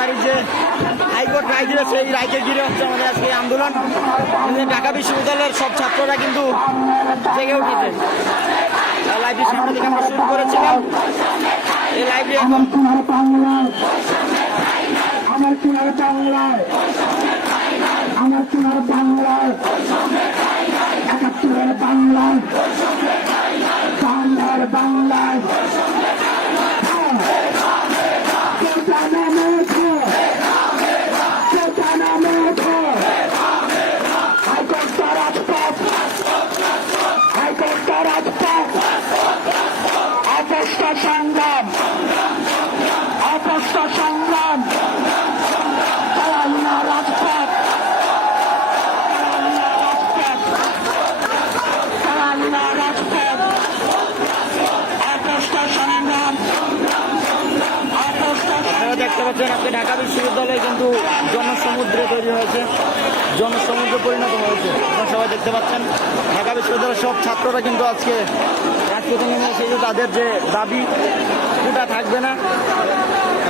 তারিখ যে হাইকোর্ট রায় দিল, সেই রায়কে ঘিরে হচ্ছে আমাদের আজকে আন্দোলন। ঢাকা বিশ্ববিদ্যালয়ের সব ছাত্ররা কিন্তু জেগে উঠেছে। লাইব্রেরির সামনে থেকে আমরা শুরু করেছিলাম। এই লাইব্রেরি এখন আমার সোনার বাংলায়, আমার সোনার বাংলায়, ৭১-এর বাংলায়, বাংলার বাংলায় সংগ্রাম, অপস্ত সংগ্রাম, রাজপথ, রাজপথ, অপস্ত সংগ্রাম, আপনারা দেখতে পাচ্ছেন আজকে ঢাকা বিশ্ববিদ্যালয়ে কিন্তু জনসমুদ্রে তৈরি হয়েছে, জনসমুদ্রে পরিণত হয়েছে। আপনারা সবাই দেখতে পাচ্ছেন ঢাকা বিশ্ববিদ্যালয়ের সব ছাত্ররা কিন্তু আজকে রাজপথে নেমে এসেছে। তাদের যে দাবি ওটা থাকবে না,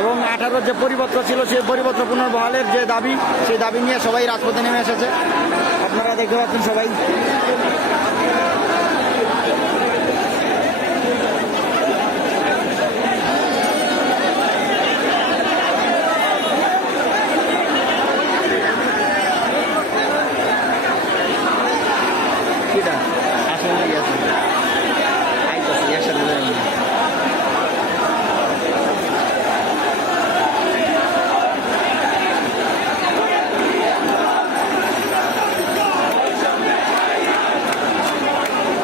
এবং 18 যে পরিপত্র ছিল সেই পরিপত্র পুনর্বহালের যে দাবি, সেই দাবি নিয়ে সবাই রাজপথে নেমে এসেছে। আপনারা দেখতে পাচ্ছেন সবাই। কিটা আসলে গেছে আইতাছি একসাথে যাই।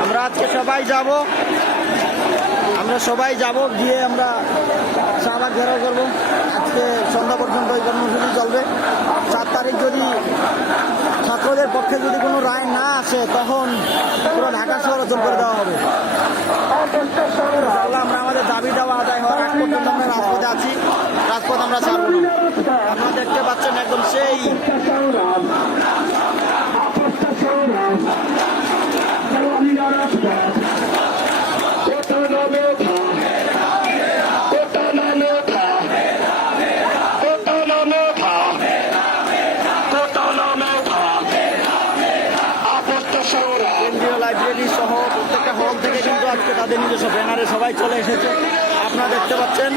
আমরা আজকে সবাই যাব, গিয়ে আমরা শাহবাগ ঘেরাও করবো। আজকে সন্ধ্যা পর্যন্ত এই কর্মসূচি চলবে। 7 তারিখ যদি ছাত্রদের পক্ষে যদি কোনো রায় না আসে, তখন পুরো ঢাকা শহর অচল করে দেওয়া হবে। আমরা আমাদের দাবি দেওয়া আদায় হওয়ার আগ পর্যন্ত আমরা রাজপথে আছি, রাজপথ আমরা ছাড়ব না। আপনারা দেখতে পাচ্ছেন একদম সেই কেন্দ্রীয় লাইব্রেরি সহ প্রত্যেকটা হল থেকে কিন্তু আজকে তাদের নিজস্ব ব্যানারে সবাই চলে এসেছে। আপনারা দেখতে পাচ্ছেন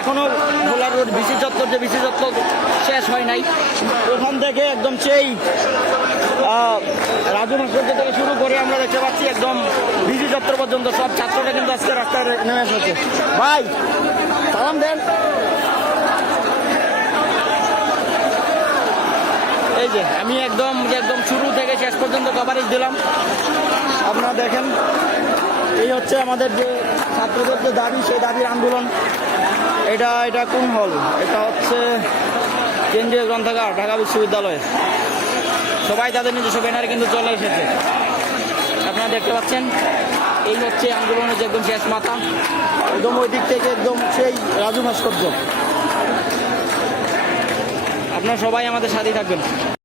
এখনও ভোলা রোড বিসি চত্বর, যে বিসি চত্বর শেষ হয় নাই, ওখান থেকে একদম সেই রাজু ভাস্কর্য থেকে শুরু করে আমরা দেখতে পাচ্ছি একদম বিসি চত্বর পর্যন্ত সব ছাত্ররা কিন্তু আজকে রাস্তায় নেমে এসেছে। ভাই সালাম দেন। এই যে আমি একদম শুরু থেকে শেষ পর্যন্ত কভারেজ দিলাম। আপনারা দেখেন এই হচ্ছে আমাদের যে ছাত্রদের যে দাবি, সেই দাবির আন্দোলন। এটা কোন হল? এটা হচ্ছে কেন্দ্রীয় গ্রন্থাগার ঢাকা বিশ্ববিদ্যালয়। সবাই তাদের নিজস্ব ব্যানারে কিন্তু চলে এসেছে। আপনারা দেখতে পাচ্ছেন এই হচ্ছে আন্দোলনের যে একদম শেষ মাথা, একদম ওই দিক থেকে একদম সেই রাজু ভাস্কর্য। আপনারা সবাই আমাদের সাথে থাকবেন।